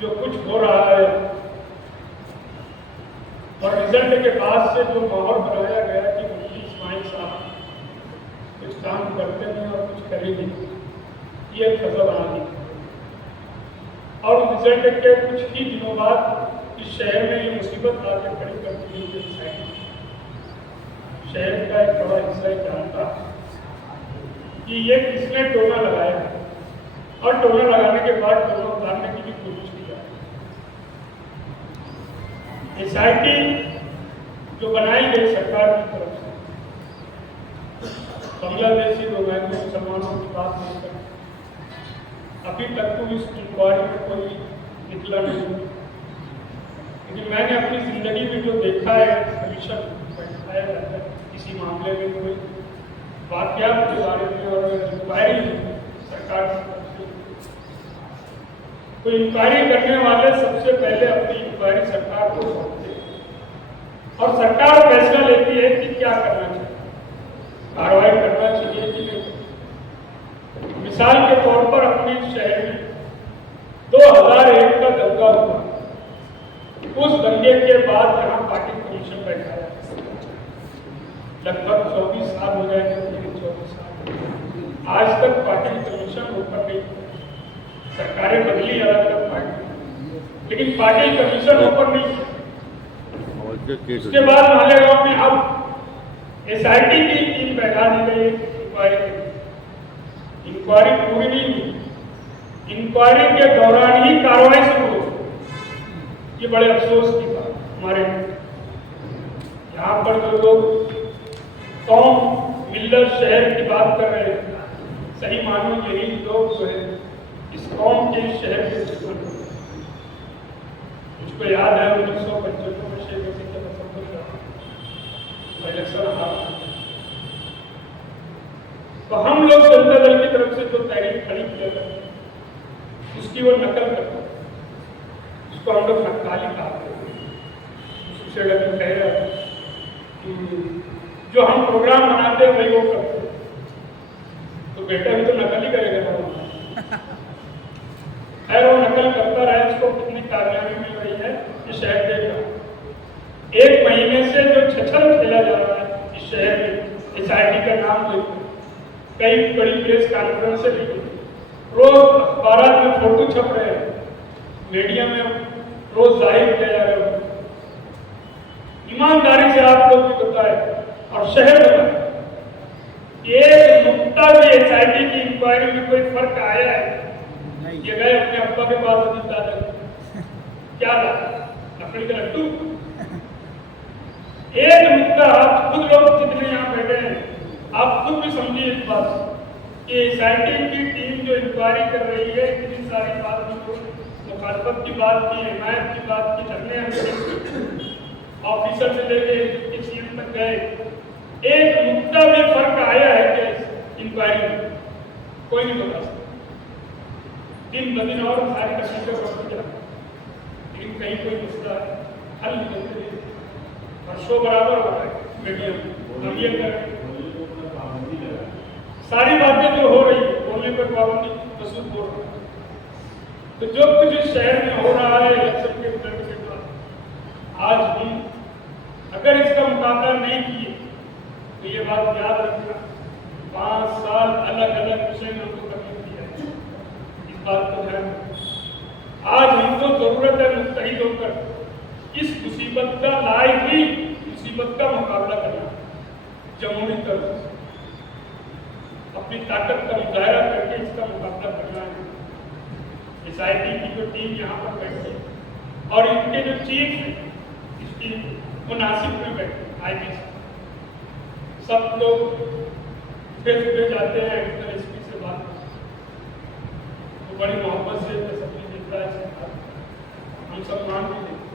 जो कुछ हो रहा है और रिजल्ट के बाद से जो माहौल बनाया गया कि मुफ्ती इस्माइल साहब कुछ काम करते नहीं और कुछ करेंगे, ये फजल आनी। और रिजल्ट के कुछ ही दिनों बाद इस शहर में ये मुसीबत आके खड़ी करती है। शहर का एक बड़ा हिस्सा जानता कि ये किसने टोना लगाया और टोना लगाने के बाद टोना उतारने की भी कोशिश की जाए। SIT जो बनाई गई सरकार की तरफ से, बांग्लादेशी रोमांटिक मुसलमानों की बात नहीं करती, अभी तक तो इस इंक्वायरी में कोई निकला नहीं। लेकिन मैंने अपनी जिंदगी में जो देखा है, कमीशन बैठाया जाता है किसी मामले में कोई वाकयात के बारे में और इंक्वायरी सरकार कोई इंक्वायरी करने वाले सबसे पहले अपनी इंक्वायरी सरकार को सौंपते हैं और सरकार फैसला लेती है कि क्या करना चाहिए, कार्रवाई करना चाहिए कि नहीं। मिसाल के तौर पर अपने शहर में 2001 का दंगा हुआ, उस दंगे के बाद यहाँ पार्टी कमीशन बैठाया, लगभग 24 साल हो जाएंगे, 24 साल आज तक पार्टी कमीशन ऊपर नहीं। सरकारें बदली अलग अलग पार्टी, लेकिन पार्टी कमीशन ऊपर नहीं। उसके बाद मालेगांव में अब SIT की टीम बैठा दी गई इंक्वायरी पूरी नहीं हुई। इंक्वायरी के दौरान ही कार्रवाई शुरू हो, ये बड़े अफसोस की बात। हमारे यहाँ पर जो लोग कौम मिल्लत शहर की बात कर रहे हैं, सही मानो यही लोग जो है इस कौम के शहर के दुश्मन। मुझको याद है 1975 में शेख हसीना का इलेक्शन हारा, तो हम लोग जनता दल की तरफ से जो तहरीक खड़ी किया करते उसकी वो नकल करते, उसको हम लोग नक्काली कहते हैं। उससे कह रहा कि जो हम प्रोग्राम बनाते हैं वही वो करते, तो बेटा भी तो नकल ही करेगा। खैर वो नकल करता रहे, उसको कितनी कामयाबी मिल रही है इस शहर देख। 1 महीने से जो छछल खेला जा रहा है इस शहर में, SIT का नाम लेकर कई बड़ी प्रेस कॉन्फ्रेंस से ली, रोज अखबार में फोटो छप रहे हैं, मीडिया में रोज जाहिर किया जा रहा है। ईमानदारी से आप लोग भी बताए और शहर बताए, एक नुक्ता भी SIT की इंक्वायरी में कोई फर्क आया है? ये गए अपने अब्बा के पास, अभी दादा क्या लकड़ी का लड्डू। एक नुक्ता आप खुद लोग जितने यहाँ बैठे हैं, आप खुद भी समझिए इस बात कि SIT की टीम जो इंक्वायरी कर रही है, इतनी सारी बात मुखालफत की बात की, हिमायत की बात की, धरने ऑफिसर से लेके CM तक गए, एक नुक्ता भी फर्क आया है क्या इस इंक्वायरी में? कोई नहीं बता सकता। दिन ब दिन और सारी तकलीफें बढ़ती जा, लेकिन कहीं कोई मसला हल नहीं होते, वर्षों बराबर हो रहा है मीडिया में। हम ये करें, सारी बातें जो हो रही है, बोलने पर पाबंदी मसूद बोल रहा है, तो जो कुछ इस शहर में हो रहा है इलेक्शन के रिजल्ट के बाद, आज हम अगर इसका मुकाबला नहीं किए तो ये बात याद रखना, 5 साल अलग अलग विषय में हमको तकलीफ दी है, इस बात को ध्यान रखना। आज हमको जरूरत है मुस्तैद होकर इस मुसीबत का लायक ही मुसीबत का मुकाबला करना, जमहूरी तरह से अपनी ताकत का मुजाहरा करके इसका मुकाबला करना है। SIT की जो टीम यहाँ पर बैठी है और इनके जो चीफ है इस टीम, वो नासिक में बैठे IG सब लोग सुबह जाते हैं, SP से बात तो बड़ी मोहब्बत से तसल्ली देता है, हम सब मान भी लेते।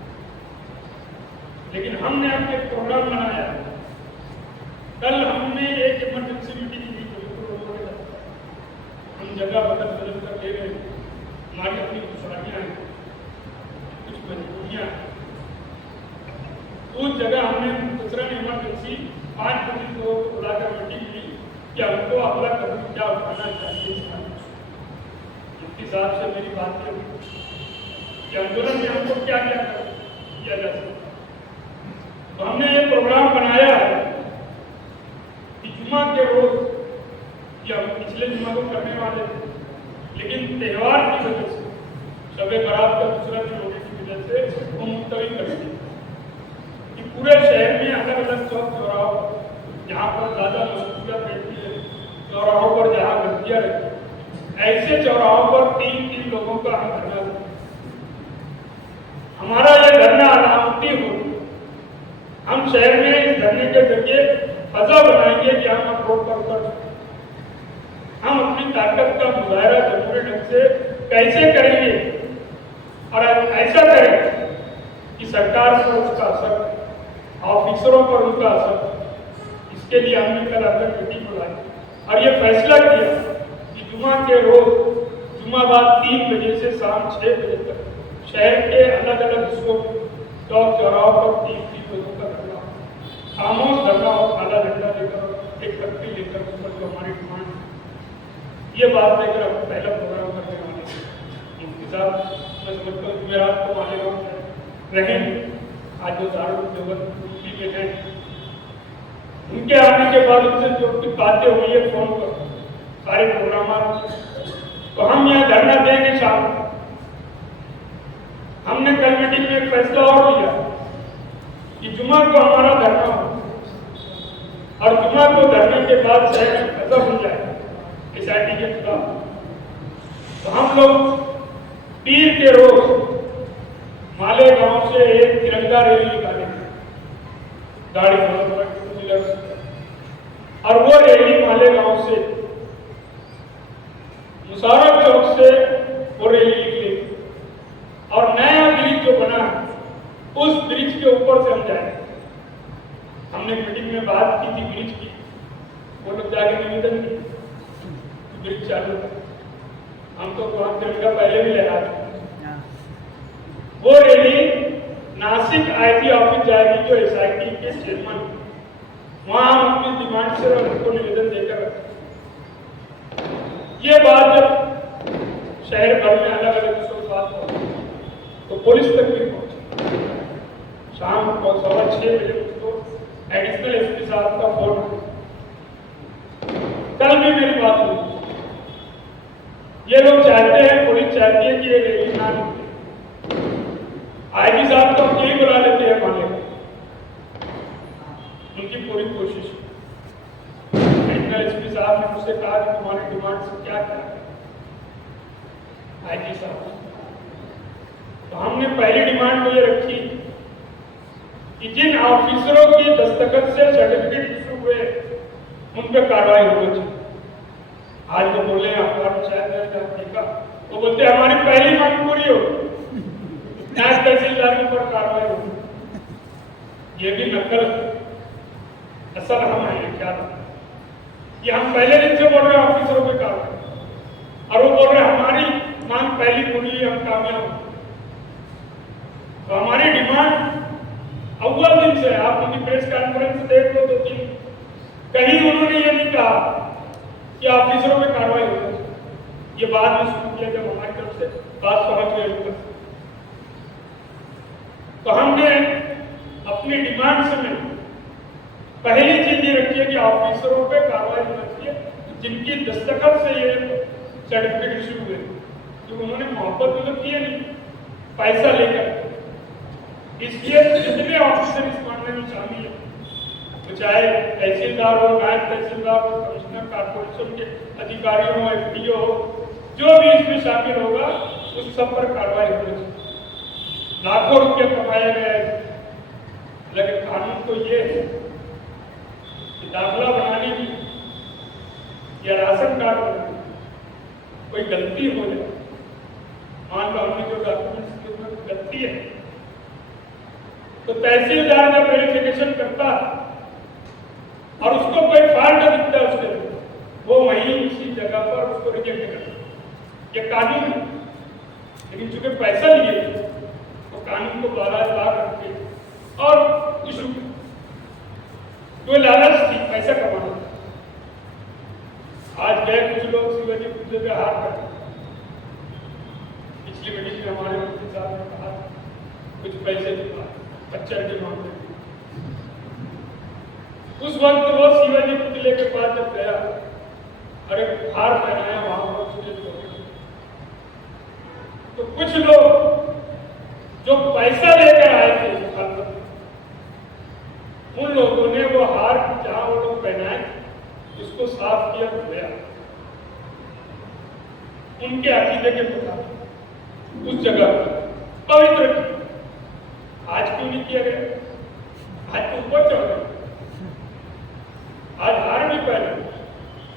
लेकिन हमने अपने प्रोग्राम बनाया, कल हमने एक इमरजेंसी मीटिंग की, हम जगह बदल कर दे रहे हैं, हमारी अपनी दुश्वारियाँ हैं, कुछ मजबूरियाँ हैं। उस जगह हमने दूसरा इमरजेंसी 5 बजे को बुलाकर मीटिंग ली कि हमको अगला कदम क्या उठाना चाहिए। हिसाब से मेरी बात ये हुई कि आंदोलन में हमको क्या क्या किया जा सकता। तो हमने ये प्रोग्राम बनाया है कि जुमा के रोज, या पिछले जुमा को करने वाले थे, लेकिन त्यौहार की वजह से, शबे बारात का दूसरा दिन होने की वजह से वो मुलतवी कर दी कि पूरे शहर में अलग अलग चौक चौराहों जहाँ पर ज़्यादा मशहूरियत रहती है, चौराहों पर जहाँ गलतियाँ रहती है, ऐसे चौराहों पर 3-3 लोगों का हम धरना दें। हमारा ये धरना अलामती हो, हम शहर में इस धरने के जरिए फजा बनाएंगे कि हम अब रोड पर उतर चुके, हम अपनी ताकत का मुजाहरा जमहूरी ढंग से कैसे करेंगे और ऐसा करें कि सरकार पर उसका असर, ऑफिसरों पर उनका असर। इसके लिए हमने कल अंदर मीटिंग बुलाई और ये फैसला किया कि जुमा के रोज जुमा बाद 3 बजे से शाम 6 बजे तक शहर के अलग अलग हिस्सों में चौक चौराहों पर 3 लोगों का धरना, खामोश धरना और काला झंडा लेकर, एक तख्ती लेकर उस पर जो हमारी डिमांड, ये बात लेकर हम पहला प्रोग्राम करने वाले हैं। इंतजार मैं समझता हूँ जुमेरात को मालेगांव रहेंगे। आज जो दारुल देवबंद यूपी में हैं, उनके आने के बाद उनसे जो कुछ बातें हुई है फोन पर, सारे प्रोग्राम, तो हम यहाँ धरना देंगे शाम को। हमने कल मीटिंग में एक फैसला और लिया कि जुमा को हमारा धरना हो और जुमा को धरने के बाद शहर में फैसला बन जाए SIT के खिलाफ। तो हम लोग पीर के रोज मालेगांव से एक तिरंगा रैली निकालेंगे, गाड़ी और वो रैली मालेगांव से मुशारफ चौक से वो रैली निकलेगी और नया ब्रिज जो बना है उस ब्रिज के ऊपर से हम जाएंगे। हमने मीटिंग में बात की थी ब्रिज की, वो लोग जाके निवेदन किए ब्रिज चालू है, हम तो वहां तिरंगा पहले भी लहरा चुके। वो रैली नासिक IT ऑफिस जाएगी जो SIT के चेयरमैन, वहां हम अपनी डिमांड से उनको निवेदन देकर रखें। ये बात जब शहर भर में अलग अलग बात तो पुलिस तक भी पहुंची। शाम को 6:15 बजे उसको एडिशनल SP साहब का फोन, कल भी मेरी बात हुई। ये लोग चाहते हैं, पुलिस चाहती है कि ये रैली ना निकले। IG साहब तो यही बुला लेते हैं माले, उनकी पूरी कोशिश। एडिशनल SP साहब ने मुझसे कहा कि तुम्हारी डिमांड से क्या क्या है IG साहब। तो हमने पहली डिमांड तो ये रखी कि जिन ऑफिसरों की दस्तखत से सर्टिफिकेट इशू हुए उन पर कार्रवाई होनी चाहिए। आज वो बोले अखबार में शायद देखा, वो बोलते हमारी पहली मांग पूरी हो, नायब तहसीलदार के ऊपर कार्रवाई होगी। ये भी नकल, असल हम है क्या कि हम पहले दिन से बोल रहे हैं ऑफिसरों पे कार्रवाई, और वो बोल रहे हमारी मांग पहली पूरी, हम कामयाब हो। तो हमारी डिमांड अव्वल दिन से, आप उनकी प्रेस कॉन्फ्रेंस देख लो 2-3, कहीं उन्होंने ये नहीं कहा कि ऑफिसरों पे कार्रवाई हो। ये बाद में शुरू किया जब हमारी तरफ से बात पहुंच गई ऊपर। तो हमने अपनी डिमांड से में पहली चीज ये रखी है कि ऑफिसरों पे कार्रवाई होनी चाहिए जिनकी दस्तखत से ये सर्टिफिकेट इशू हुए, तो उन्होंने मोहब्बत में तो किए नहीं, पैसा लेकर। इसलिए जितने ऑफिसर इस मामले में शामिल है, तो चाहे तहसीलदार हो, नायब तहसीलदार हो, कमिश्नर, कारपोरेशन के अधिकारी हो, FDO हो, जो भी इसमें शामिल होगा उस सब पर कार्रवाई होनी चाहिए। लाखों रुपये कमाए गए, लेकिन कानून तो ये है कि दाखिला बनाने की या राशन कार्ड बनाने कोई गलती हो जाए, मान लो हमने जो डॉक्यूमेंट्स के ऊपर गलती है, तो तहसीलदार जब वेरिफिकेशन करता है और उसको कोई फॉल्ट दिखता है उसके, वो वहीं उसी जगह पर उसको रिजेक्ट करता है। ये कानून है, लेकिन चूंकि पैसा लिए तो कानून को बार रख के और इशू तो लालच थी पैसा कमाना। आज गए कुछ लोग शिवाजी पूजे पे हाथ रखे, पिछली मीटिंग में हमारे मुफ्ती साहब ने कहा कुछ पैसे की बात पच्चर के मामले में। उस वक्त वो शिवाजी पुतले के पास जब गया और एक हार पहनाया वहां पर उसने तो कुछ लोग जो पैसा लेकर आए थे उन लोगों ने वो हार जहां वो लोग पहनाए उसको साफ किया धोया उनके अकीदे के मुताबिक उस जगह पर पवित्र किया। आज क्यों नहीं किया गया? आज तो ऊपर चढ़ गए, आज हार भी पहने।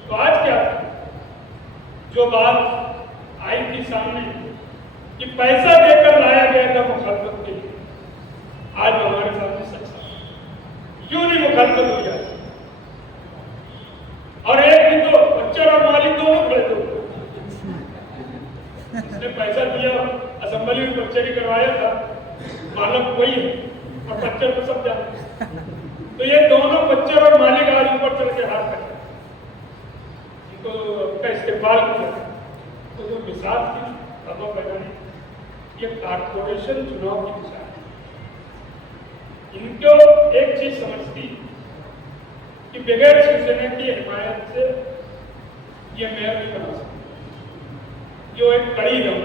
तो आज क्या जो बात आई थी सामने कि पैसा देकर लाया गया था मुखालफत के लिए, आज हमारे सामने सच है। क्यों नहीं मुखालफत हो जाए? और एक भी तो बच्चर और मालिक दोनों खड़े थे। इसने पैसा दिया, असेंबली में बच्चे ने करवाया था, मालक वही है और बच्चर को सब जानते हैं। तो ये दोनों बच्चर और मालिक आज ऊपर चढ़ के हाथ कर इनको का इस्तेमाल किया। तो जो मिसाल थी बाबा बनाने ये कारपोरेशन चुनाव की दिशा है। इनको एक चीज समझती कि बगैर शिवसेना की हिमायत से ये मेयर नहीं बना सकते। जो एक कड़ी गम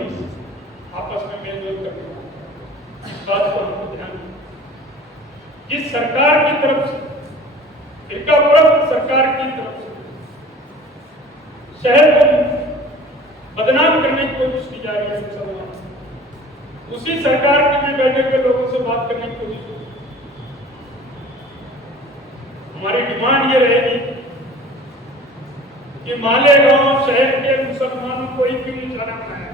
आपस में मेलजोल करते इस बात को हमको ध्यान दें। जिस सरकार की तरफ से फिरकापरस्त सरकार की तरफ से शहर को बदनाम करने की कोशिश की जा रही है मुसलमान, उसी सरकार के में बैठे हुए लोगों से बात करने की कोशिश की। हमारी डिमांड ये रहेगी कि मालेगांव शहर के मुसलमानों को ही क्यों निशाना बनाया?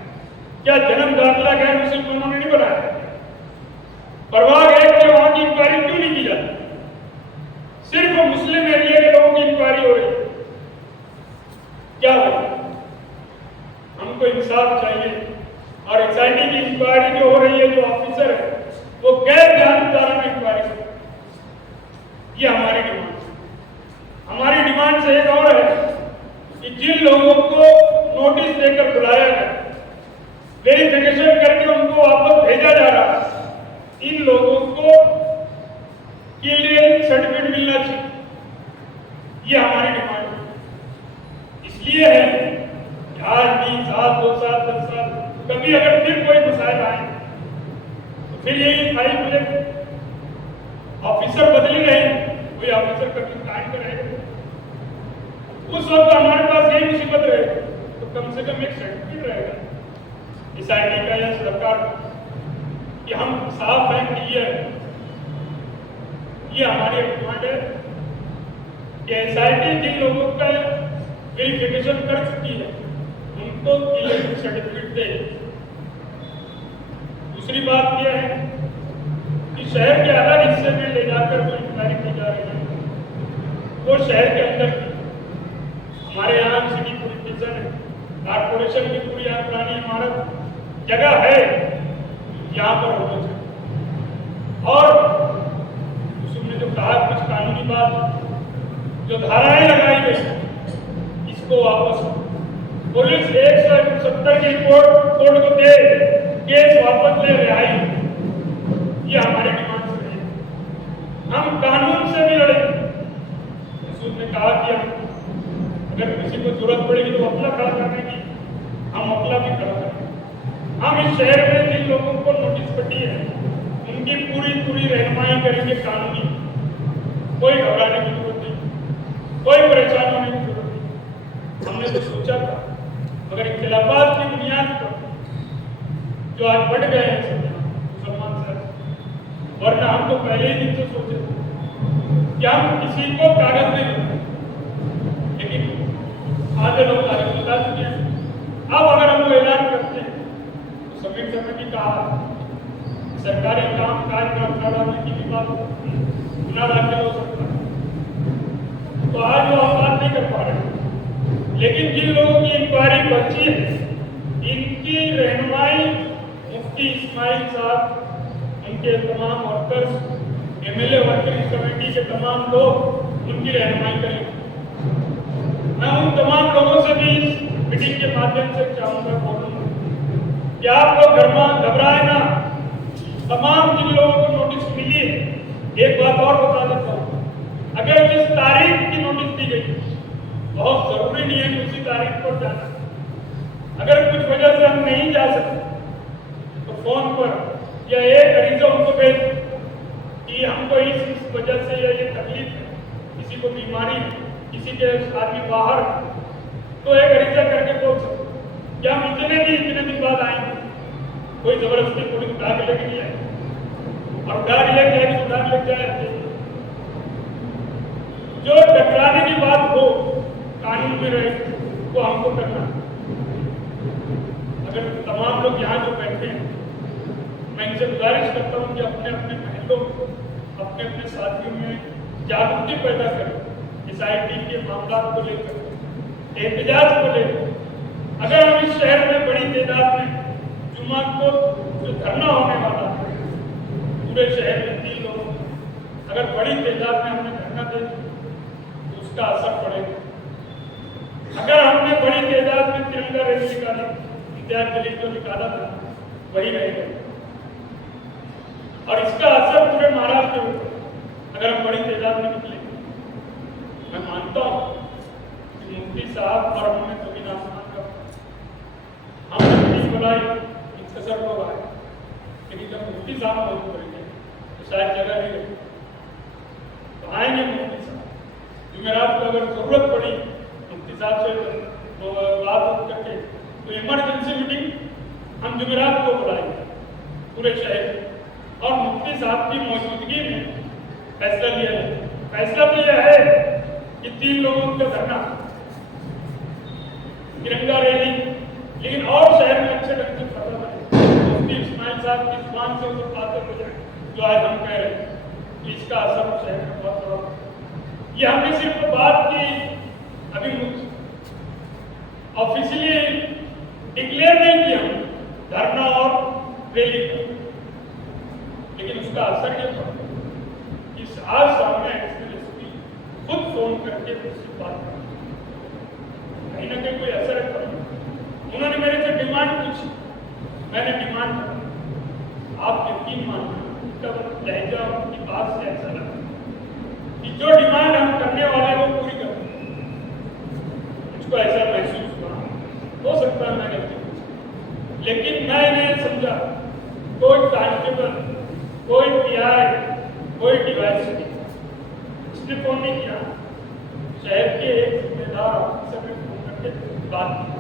क्या जन्म दाखिला गैर मुसलमानों ने नहीं बनाया? परवाह है कि वहां की इंक्वायरी क्यों नहीं की जाती? सिर्फ मुस्लिम एरिया के लोगों की इंक्वायरी हो रही है। क्या है? हमको इंसाफ चाहिए और एसआईटी की इंक्वायरी जो हो रही है, जो ऑफिसर है वो गैर जानबूझ इंक्वायरी हो, ये हमारी डिमांड है। हमारी डिमांड से एक और है कि जिन लोगों को नोटिस देकर बुलाया गया, वेरिफिकेशन करके उनको वापस भेजा जा रहा है, इन लोगों को क्लियरिंग सर्टिफिकेट मिलना चाहिए। ये हमारी डिमांड है। इसलिए है कि आज 20 साल 2 साल 10 साल कभी अगर फिर कोई मसाइल आए तो फिर यही फाइल मिले, ऑफिसर बदली रहे, कोई ऑफिसर कभी कायम करेगा, उस वक्त हमारे पास यही मुसीबत रहेगी। तो कम से कम एक सर्टिफिकेट रहेगा एसआईटी का या सरकार कि हम साफ है, क्लियर है। ये हमारी डिमांड है कि एसआईटी जिन लोगों का वेरिफिकेशन कर चुकी है उनको क्लियर सर्टिफिकेट दे। दूसरी बात यह है कि शहर के अलग हिस्से में ले जाकर जो इंक्वायरी की जा रही है वो शहर के अंदर की, हमारे यहाँ सिटी पुलिस है, कारपोरेशन की पूरी यहाँ पुरानी इमारत जगह है, यहाँ पर होना चाहिए। और उसमें जो कहा कुछ कानूनी बात जो धाराएं लगाई गई इसको वापस पुलिस 170 की रिपोर्ट कोर्ट को दे, केस वापस ले, रिहाई, ये हमारी डिमांड से है। हम कानून से भी लड़ेंगे। उसने कहा कि हम अगर किसी को जरूरत पड़ेगी तो अपना खड़ा करने की, हम अपना भी खड़ा करेंगे। हम इस शहर में जिन लोगों को नोटिस पट्टी है उनकी पूरी रहनुमाई करेंगे कानूनी। कोई घबराने की जरूरत नहीं, कोई परेशान होने की जरूरत नहीं। हमने तो सोचा था मगर इख्तिलाफात की बुनियाद पर जो आज बढ़ गए हैं मुसलमान सर, वरना हम तो पहले ही दिन से सोचे कि हम किसी को कागज नहीं देते, लेकिन आधे लोग कागज बता चुके हैं। अब अगर हम ऐलान करते हैं तो समीर कमेटी कहा सरकारी काम काज में अपना डालने की भी बात गुना दाखिल हो सकता है, तो आज वो हम बात नहीं कर पा रहे। लेकिन जिन लोगों की इंक्वायरी बची है इनकी रहनुमाई मुफ्ती इस्माइल साहब, उनके तमाम वर्कर्स, एमएलए वर्किंग कमेटी के तमाम लोग उनकी रहनुमाई करेंगे। मैं उन तमाम लोगों से भी इस मीटिंग के माध्यम से चाहूंगा बोलूंगा कि आप लोग घबराए ना। तमाम जिन लोगों को नोटिस मिली है, एक बात और बता देता हूँ, अगर जिस तारीख की नोटिस दी गई, बहुत जरूरी नहीं है कि उसी तारीख पर जाना। अगर कुछ वजह से हम नहीं जा सकते तो फोन पर या एक अरीजा उनको भेज कि हमको इस वजह से ये तकलीफ है, किसी को बीमारी है, किसी के आदमी बाहर, तो एक अरीजा करके बोल सकते क्या हम इतने दिन बाद आएंगे। कोई जबरदस्ती पुलिस उठा के लेके नहीं आए, और उठा के लेके आएगी उठा के लेके जाए। जो टकराने की बात हो कानून में रहे वो हमको करना। अगर तमाम लोग यहाँ जो बैठे हैं, मैं इनसे गुजारिश करता हूँ कि अपने अपने महलों, अपने अपने साथियों में जागृति पैदा करें इस आईटी के मामला को लेकर, एहतजाज को लेकर। अगर हम इस शहर में बड़ी तादाद में जुम्मा को जो धरना होने वाला है, पूरे शहर में 3 लोगों, अगर बड़ी तादाद में हमने धरना दे तो उसका असर पड़ेगा। अगर हमने बड़ी तादाद में तिरंगा रैली निकाली, इम्तियाज जलील जो निकाला था वही रहेगा, और इसका असर पूरे महाराष्ट्र में अगर हम बड़ी तादाद में निकले। मैं मानता हूँ कि मुफ्ती साहब और हमने जमीन आसमान का हमने मीटिंग बुलाई, इंतजार लोग आए, लेकिन जब मुफ्ती साहब मौजूद करेंगे तो शायद जगह नहीं रहेगी। तो आएंगे मुफ्ती साहब, जुमेरात को अगर जरूरत पड़ी मुफ्ती साहब से तो बात करके तो इमरजेंसी मीटिंग हम जुमेरात को बुलाएंगे पूरे शहर में, और मुफ्ती साहब की मौजूदगी में फैसला लिया जाए। फैसला तो यह है कि 3 लोगों का धरना, तिरंगा रैली, लेकिन और शहर में अच्छे ढंग से खत्म है। मुफ्ती इस्माइल साहब की जुबान से वो बातें हो जाए जो आज हम कह रहे हैं कि इसका असर शहर में बहुत बड़ा। ये हमने सिर्फ बात की, अभी ऑफिशियली डिक्लेयर नहीं किया धरना और रैली का, लेकिन उसका असर ये पड़ा कि आज सामने एसपी खुद फोन करके मुझसे बात कर, कहीं ना कहीं कोई असर है। उन्होंने मेरे से डिमांड पूछी, मैंने डिमांड करी। आप यकीन मानिए उनका लहजा, उनकी बात से ऐसा लगा कि जो डिमांड हम करने वाले वो पूरी कर देंगे। मुझको ऐसा महसूस हुआ, हो सकता है मैं गलती पूछी, लेकिन मैं इन्हें समझा कोई कांस्टेबल, कोई पीआई, कोई डिवाइस नहीं, इसने फोन नहीं किया, शहर के एक जिम्मेदार ऑफिसर ने फोन करके बात की,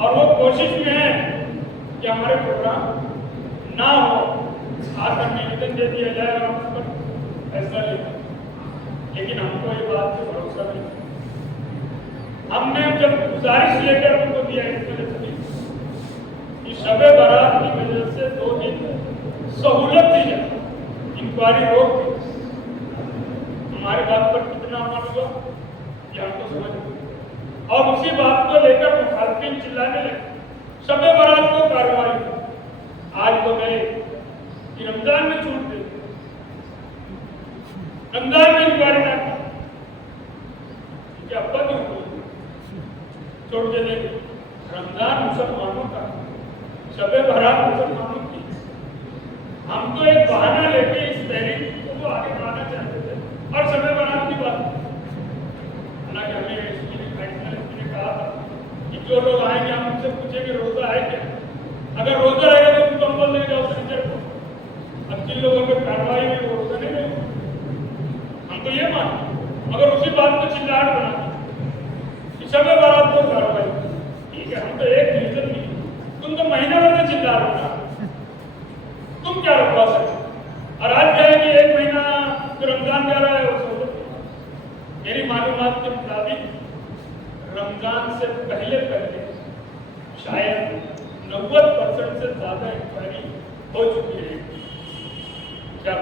और वो कोशिश में है कि हमारे प्रोग्राम ना हो, आकर निवेदन दे दिया जाए और हम उस पर फैसला लें। लेकिन हमको ये बात पे भरोसा नहीं। हमने जब गुजारिश लेकर उनको दिया कि शबे बारात की वजह से 2 दिन सहूलत दी जाए, इंक्वायरी रोक दी, हमारे बात पर कितना अमल हुआ ये हमको समझ में, और उसी बात को लेकर मुखालफिन चिल्लाने लगे। शबे बारात को कार्रवाई, आज तो गए कि रमजान में छूट दे, रमजान में इंक्वायरी ना की, क्या पद छोड़ दे दे। रमजान मुसलमानों का, शबे बारात मुसलमानों की। हम तो एक बहाना लेके इस तहरीक को आगे बढ़ाना चाहते थे, और शबे बारात की बात, हालांकि हमें इसने कहा था कि जो लोग आएंगे हम उनसे पूछेंगे रोजा है क्या, अगर रोजा रहेगा तो तुम बोल देंगे जाओ सिलेंडर को। अब जिन लोगों पर कार्रवाई हुई वो रोजा नहीं रहेगा, हम तो ये मानते। अगर उसी बात को चिल्लाहट बना कि शबे बारात को कार्रवाई, ठीक है, हम तो एक रीजन नहीं, तुम तो महीना भर से चिल्ला रहे हो, तुम क्या रुकवा सकते। और आज क्या है कि 1 महीना जो रमजान जा रहा है वो सहूलत, मेरी मालूमात के मुताबिक रमजान से पहले शायद 90% से ज्यादा इंक्वायरी हो चुकी है। क्या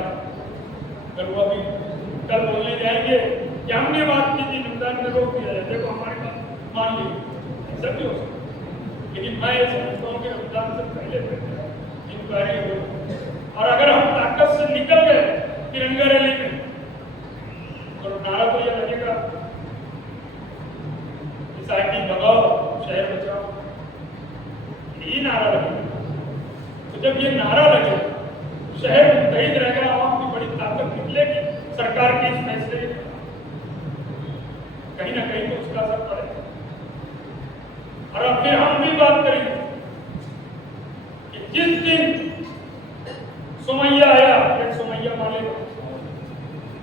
कल वो अभी कल बोलने जाएंगे कि हमने बात की थी रमजान में रोक दिया जाए, देखो हमारे पास मान ली, ऐसा भी हो सकता। लेकिन मैं ये समझता हूँ कि रमजान से पहले इंक्वायरी हो, और अगर हम ताकत से निकल गए तिरंगा रैली में तो नारा तो यह लगेगा इस आईटी भगाओ शहर बचाओ, यही नारा लगेगा। जब ये नारा लगे शहर मुतहिद रहेगा, आवाम की बड़ी ताकत निकलेगी सरकार के इस फैसले के, कहीं ना कहीं तो उसका असर पड़ेगा। और अब फिर हम भी बात करेंगे कि जिस दिन सुमैया आया, फिर सुमैया वाले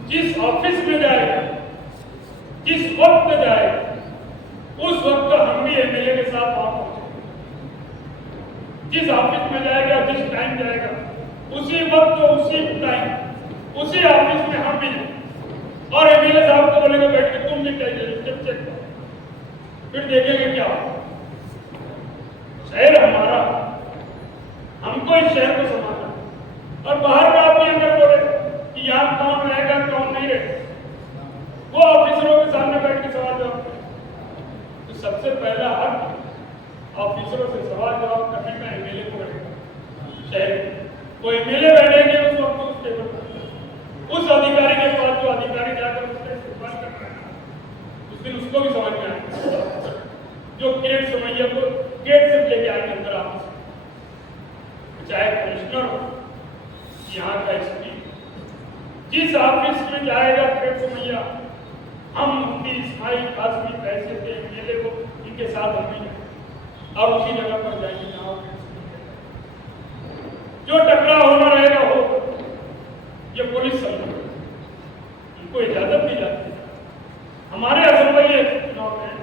जिस ऑफिस में जाएगा, जिस वक्त जाए, उस वक्त हम भी एमएलए के साथ वहां पहुंचे। जिस ऑफिस में जाएगा, जिस टाइम जाएगा, उसी वक्त उसी टाइम उसी ऑफिस में हम भी जाए और एमएलए साहब को बोलेंगे बैठ के तुम भी चेक करो, फिर देखेंगे क्या होगा। शहर हमारा, हमको इस शहर को संभालना। और बाहर का आदमी अगर बोले कि यहाँ कौन रहेगा कौन नहीं रहेगा, वो ऑफिसरों के सामने बैठ के सवाल जवाब करें। तो सबसे पहला हक ऑफिसरों से सवाल जवाब करने का एमएलए को रहेगा। शहर वो एमएलए बैठेंगे उस वक्त उस टेबल पर, उस अधिकारी के पास जो अधिकारी जाकर उससे इस्तेमाल कर रहा है, उस दिन उसको भी समझ में आएगा। जो गेट सुमैया को गेट से लेके आएंगे अंदर ऑफिस, चाहे कमिश्नर हो, यहाँ का एसपी, जिस ऑफिस में जाएगा गेट सुमैया, हम मुफ्ती इस्माइल कासमी पैसे थे एमएलए को, इनके साथ हम नहीं और उसी जगह पर जाएंगे जहाँ जो टकराव होना रहेगा हो। ये पुलिस समझ, इनको इजाजत दी जाती है। हमारे असम्बली चुनाव में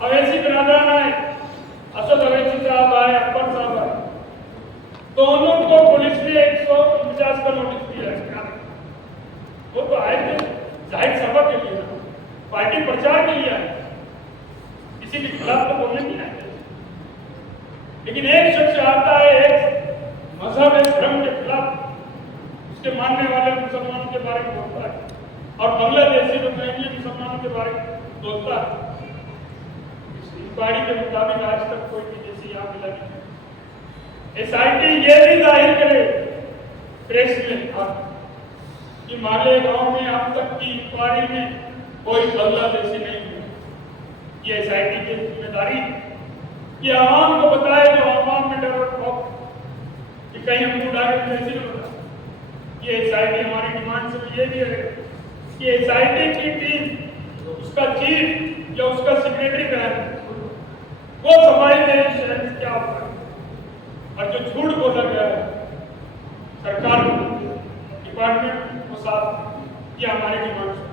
अवैसी बिरादरान आए, असद अवैसी साहब आए, अकबर साहब आए, दोनों को पुलिस ने 149 का नोटिस दिया है। वो तो आए थे जाहिर सभा के लिए, पार्टी प्रचार के लिए आए, किसी के खिलाफ तो बोलने नहीं आए। लेकिन एक शख्स आता है एक मजहब है धर्म के खिलाफ, उसके मानने वाले मुसलमानों के बारे में बोलता है और बांग्लादेशी जो कहेंगे मुसलमानों के बारे में बोलता है। इस पार्टी के मुताबिक आज तक कोई भी जैसी यहाँ मिला नहीं। एसआईटी ये भी जाहिर करे प्रेस में कि मालेगांव में अब तक की इंक्वायरी में कोई बांग्लादेशी नहीं हुआ। ये एसआईटी की जिम्मेदारी कि आवाम को बताए, जो आवाम में डर और खौफ कि कहीं हमको डायरेक्ट ऐसी न बता। ये एसआईटी हमारी डिमांड से ये भी है कि एसआईटी की टीम, उसका चीफ या उसका सेक्रेटरी बहन, वो सफाई दे शहर में क्या होता है। और जो झूठ बोला गया है सरकार डिपार्टमेंट को साथ, ये हमारी डिमांड है।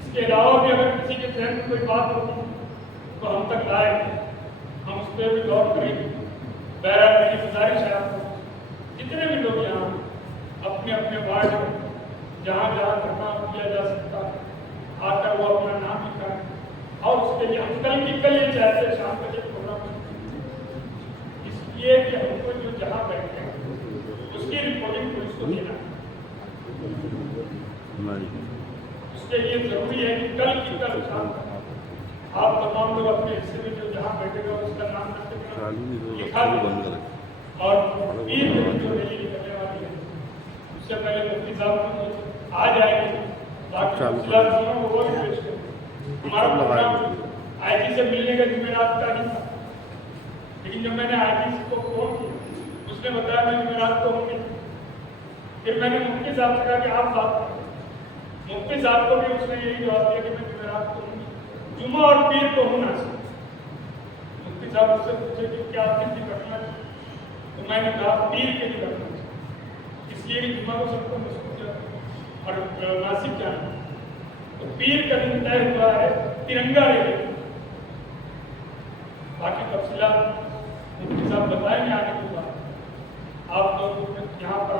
इसके अलावा भी अगर किसी के जहन में कोई बात होती तो हम तक लाए, हम उस पर भी गौर करेंगे। बहरहाल मेरी गुजारिश है आपको, जितने भी लोग यहाँ अपने अपने वार्ड में जहाँ जहाँ करना किया जा सकता है, आकर वो अपना नाम लिखाएं। और उसके लिए हम कल ये चाहते हैं शाम तक एक प्रोग्राम, इसलिए कि हमको जो जहाँ बैठे हैं उसकी रिपोर्टिंग पुलिस को देना है। उसके लिए जरूरी है कि कल की कल शाम तक आप तमाम लोग अपने हिस्से में जो जहाँ बैठेगा उसका नाम लिखा और ईद जो रैली निकलने वाली है उससे पहले मुफ्ती साहब आ जाएंगे। हमारा प्रोग्राम आईजी से मिलने का जुमेरात का नहीं था, लेकिन जब मैंने आईजी को फोन किया उसने बताया मैं जुमेरात को होंगे। फिर मैंने मुफ्ती साहब से कहा कि आप बात करें, मुफ्ती साहब को भी उसने यही जवाब दिया कि मैं जुमेरात को होंगी, जुमा और पीर को होना चाहिए। मुफ्ती साहब उससे पूछे कि क्या आप किसी घटना, तो मैंने कहा पीर के लिए घटना चाहिए, इसलिए कि जुमा को सबको मशहूर और नासिक जाना। तो पीर का दिन तय हुआ है तिरंगा रैली। बाकी तफसीलात मुफ्ती साहब बताएंगे आगे की बात। आप लोग यहाँ पर